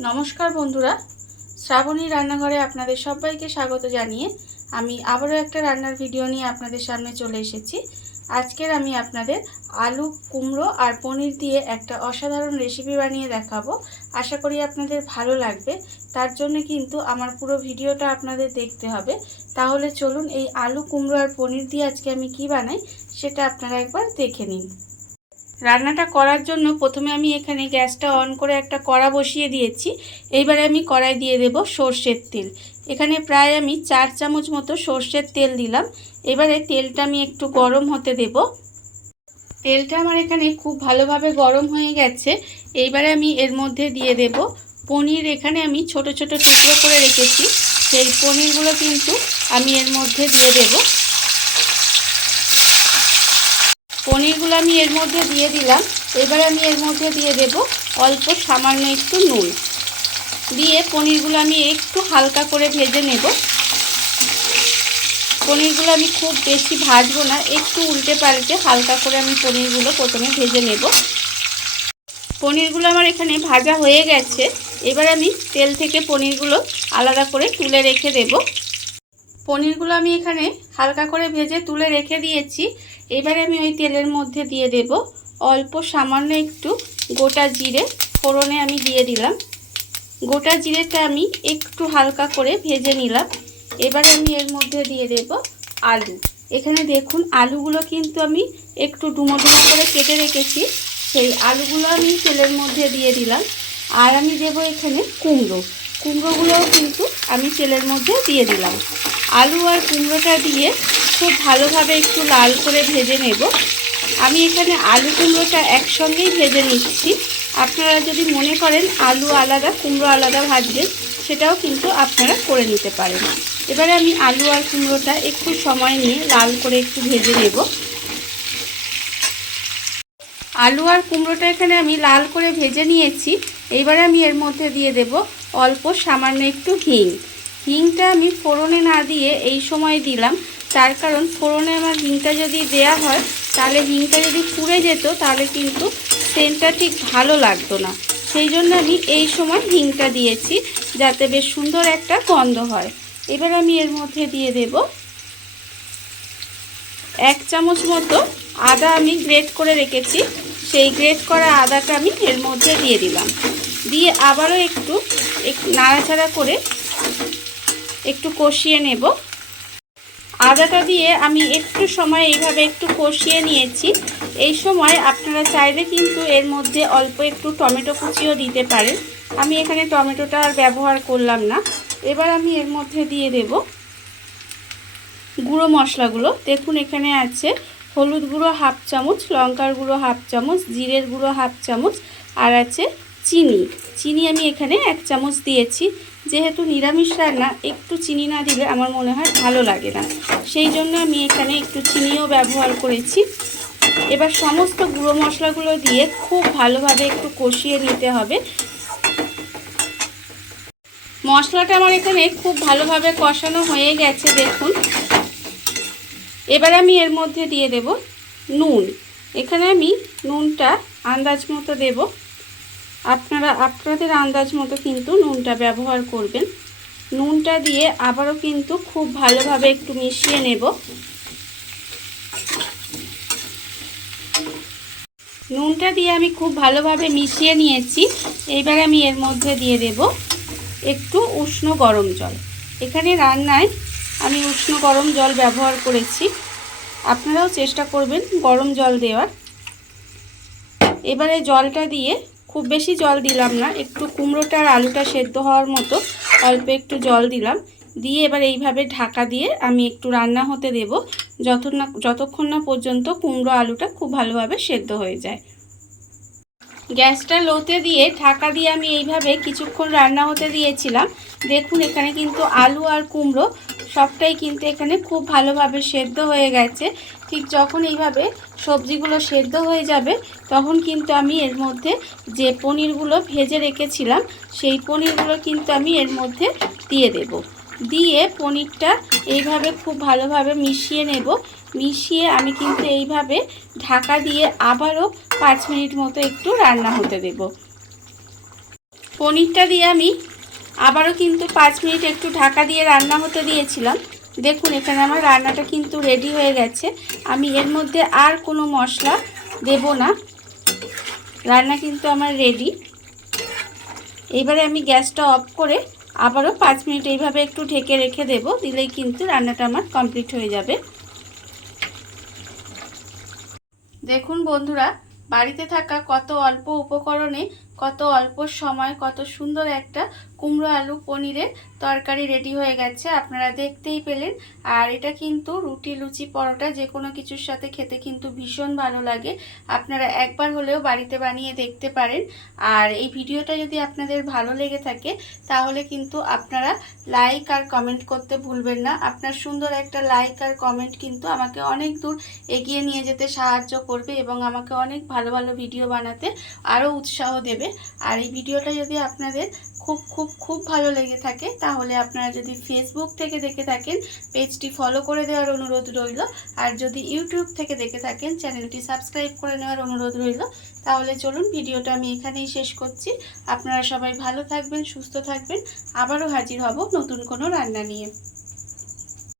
নমস্কার বন্ধুরা, শ্রাবণী রান্নাঘরে আপনাদের সবাইকে স্বাগত জানিয়ে আমি আবারও একটা রান্নার ভিডিও নিয়ে আপনাদের সামনে চলে এসেছি। আজকের আমি আপনাদের আলু কুমড়ো আর পনির দিয়ে একটা অসাধারণ রেসিপি বানিয়ে দেখাবো। আশা করি আপনাদের ভালো লাগবে। তার জন্য কিন্তু আমার পুরো ভিডিওটা আপনাদের দেখতে হবে। তাহলে চলুন এই আলু কুমড়ো আর পনির দিয়ে আজকে আমি কি বানাই সেটা আপনারা একবার দেখে নিন। রান্নাটা করার জন্য প্রথমে আমি এখানে গ্যাসটা অন করে একটা কড়া বসিয়ে দিয়েছি। এইবারে আমি কড়াই দিয়ে দেব সর্ষের তেল। এখানে প্রায় আমি 4 চামচ মতো সর্ষের তেল দিলাম। এবারে তেলটা আমি একটু গরম হতে দেব। তেলটা আমার এখানে খুব ভালোভাবে গরম হয়ে গেছে। এইবারে আমি এর মধ্যে দিয়ে দেব পনির। এখানে আমি ছোট ছোট টুকরো করে রেখেছি, সেই পনিরগুলো কিন্তু আমি এর মধ্যে দিয়ে দেব। পনিরগুলো আমি এর মধ্যে দিয়ে দিলাম। এবারে আমি এর মধ্যে দিয়ে দেব অল্প সামান্য একটু নুন দিয়ে পনিরগুলো আমি একটু হালকা করে ভেজে নেব। পনিরগুলো আমি খুব বেশি ভাজবো না, একটু উল্টে পাল্টে হালকা করে আমি পনিরগুলো প্রথমে ভেজে নেব। পনিরগুলো আমার এখানে ভাজা হয়ে গেছে। এবার আমি তেল থেকে পনিরগুলো আলাদা করে তুলে রেখে দেব। পনিরগুলো আমি এখানে হালকা করে ভেজে তুলে রেখে দিয়েছি। এবারে আমি ওই তেলের মধ্যে দিয়ে দেব অল্প সামান্য একটু গোটা জিরে। ফোড়নে আমি দিয়ে দিলাম। গোটা জিরেটা আমি একটু হালকা করে ভেজে নিলাম। এবারে আমি এর মধ্যে দিয়ে দেব আলু। এখানে দেখুন আলুগুলো কিন্তু আমি একটু ডুমো ডুমো করে কেটে রেখেছি, সেই আলুগুলো আমি তেলের মধ্যে দিয়ে দিলাম। আর আমি দেব এখানে কুমড়োগুলোও কিন্তু আমি তেলের মধ্যে দিয়ে দিলাম। আলু আর কুমড়োটা দিয়ে খুব ভালোভাবে একটু লাল করে ভেজে নেব। আমি এখানে আলু কুমড়োটা একসঙ্গেই ভেজে নিচ্ছি। আপনারা যদি মনে করেন আলু আলাদা কুমড়ো আলাদা ভাজবেন, সেটাও কিন্তু আপনারা করে নিতে পারেন। এবারে আমি আলু আর কুমড়োটা একটু সময় নিয়ে লাল করে একটু ভেজে নেব। আলু আর কুমড়োটা এখানে আমি লাল করে ভেজে নিয়েছি। এইবারে আমি এর মধ্যে দিয়ে দেব অল্প সামান্য একটু হিংটা আমি ফোড়নে না দিয়ে এই সময় দিলাম। তার কারণ ফোড়নে আমার হিংটা যদি দেয়া হয় তাহলে হিংটা যদি পুড়ে যেত তাহলে কিন্তু সেন্টটা ঠিক ভালো লাগতো না। সেই জন্য আমি এই সময় হিংটা দিয়েছি, যাতে বেশ সুন্দর একটা গন্ধ হয়। এবার আমি এর মধ্যে দিয়ে দেব 1 চামচ মতো আদা। আমি গ্রেট করে রেখেছি, সেই গ্রেট করা আদাটা আমি এর মধ্যে দিয়ে দিলাম। দিয়ে আবারও একটু নাড়াচাড়া করে একটু কষিয়ে নেব। আদাটা দিয়ে আমি একটু সময় এইভাবে একটু কষিয়ে নিয়েছি। এই সময় আপনারা চাইলে কিন্তু এর মধ্যে অল্প একটু টমেটো কুচিও দিতে পারেন। আমি এখানে টমেটোটা আর ব্যবহার করলাম না। এবার আমি এর মধ্যে দিয়ে দেব গুঁড়ো মশলাগুলো। দেখুন এখানে আছে হলুদ গুঁড়ো 1/2 চামচ, লঙ্কার গুঁড়ো 1/2 চামচ, জিরের গুঁড়ো 1/2 চামচ, আর আছে চিনি আমি এখানে 1 চামচ দিয়েছি। যেহেতু নিরামিষ রান্না, একটু চিনি না দিলে আমার মনে হয় ভালো লাগে না, সেই জন্য আমি এখানে একটু চিনিও ব্যবহার করেছি। এবার সমস্ত গুঁড়ো মশলাগুলো দিয়ে খুব ভালোভাবে একটু কষিয়ে নিতে হবে। মশলাটা আমার এখানে খুব ভালোভাবে কষানো হয়ে গেছে দেখুন। এবার আমি এর মধ্যে দিয়ে দেব নুন। এখানে আমি নুনটা আন্দাজ মতো দেব। আপনারা আপনাদের আন্দাজ মতো কিন্তু নুনটা ব্যবহার করবেন। নুনটা দিয়ে আবারও কিন্তু খুব ভালোভাবে একটু মিশিয়ে নেব। নুনটা দিয়ে আমি খুব ভালোভাবে মিশিয়ে নিয়েছি। এইবার আমি এর মধ্যে দিয়ে দেব একটু উষ্ণ গরম জল। এখানে রান্নায় আমি উষ্ণ গরম জল ব্যবহার করেছি, আপনারাও চেষ্টা করবেন গরম জল দেওয়ার। এবারে জলটা দিয়ে খুব বেশি জল দিলাম না, একটু কুমড়োটা আর আলুটা সেদ্ধ হওয়ার মতো অল্প একটু জল দিলাম। দিয়ে এবার এইভাবে ঢাকা দিয়ে আমি একটু রান্না হতে দেব, যতক্ষণ না পর্যন্ত কুমড়ো আলুটা খুব ভালোভাবে সেদ্ধ হয়ে যায়। গ্যাসটা লোতে দিয়ে ঢাকা দিয়ে আমি এইভাবে কিছুক্ষণ রান্না হতে দিয়েছিলাম। দেখুন এখানে কিন্তু আলু আর কুমড়ো সবটাই কিন্তু এখানে খুব ভালোভাবে সেদ্ধ হয়ে গেছে। ঠিক যখন এইভাবে সবজিগুলো সেদ্ধ হয়ে যাবে তখন কিন্তু আমি এর মধ্যে যে পনিরগুলো ভেজে রেখেছিলাম সেই পনিরগুলো কিন্তু আমি এর মধ্যে দিয়ে দেব। দিয়ে পনিরটা এইভাবে খুব ভালোভাবে মিশিয়ে নেব। মিশিয়ে আমি কিন্তু এইভাবে ঢাকা দিয়ে আবারও 5 মিনিট মতো একটু রান্না হতে দেব। পনিরটা দিয়ে আমি আবারও কিন্তু 5 মিনিট একটু ঢাকা দিয়ে রান্না হতে দিয়েছিলাম। দেখুন এখানে আমার রান্নাটা কিন্তু রেডি হয়ে গেছে। আমি এর মধ্যে আর কোনো মশলা দেব না, রান্না কিন্তু আমার রেডি। এইবারে আমি গ্যাসটা অফ করে আবারও 5 মিনিট এইভাবে একটু ঢেকে রেখে দেব, দিলেই কিন্তু রান্নাটা আমার কমপ্লিট হয়ে যাবে। দেখুন বন্ধুরা, বাড়িতে থাকা কত অল্প উপকরণে কত অল্প সময় কত সুন্দর একটা কুমড়ো আলু পনিরের তরকারি রেডি হয়ে গেছে, আপনারা দেখতেই পেলেন। আর এটা কিন্তু রুটি লুচি পরোটা যে কোনো কিছুর সাথে খেতে কিন্তু ভীষণ ভালো লাগে। আপনারা একবার হলেও বাড়িতে বানিয়ে দেখতে পারেন। আর এই ভিডিওটা যদি আপনাদের ভালো লেগে থাকে তাহলে কিন্তু আপনারা লাইক আর কমেন্ট করতে ভুলবেন না। আপনার সুন্দর একটা লাইক আর কমেন্ট কিন্তু আমাকে অনেক দূর এগিয়ে নিয়ে যেতে সাহায্য করবে এবং আমাকে অনেক ভালো ভালো ভিডিও বানাতে আরও উৎসাহ দেবে। আর এই ভিডিওটা যদি আপনাদের খুব ভালো লেগে থাকে তাহলে আপনারা যদি ফেসবুক থেকে দেখে থাকেন পেজটি ফলো করে দেওয়ার অনুরোধ রইল। আর যদি ইউটিউব থেকে দেখে থাকেন চ্যানেলটি সাবস্ক্রাইব করে নেওয়ার অনুরোধ রইল। তাহলে চলুন ভিডিওটা আমি এখানেই শেষ করছি। আপনারা সবাই ভালো থাকবেন, সুস্থ থাকবেন। আবারও হাজির হব নতুন কোনো রান্না নিয়ে।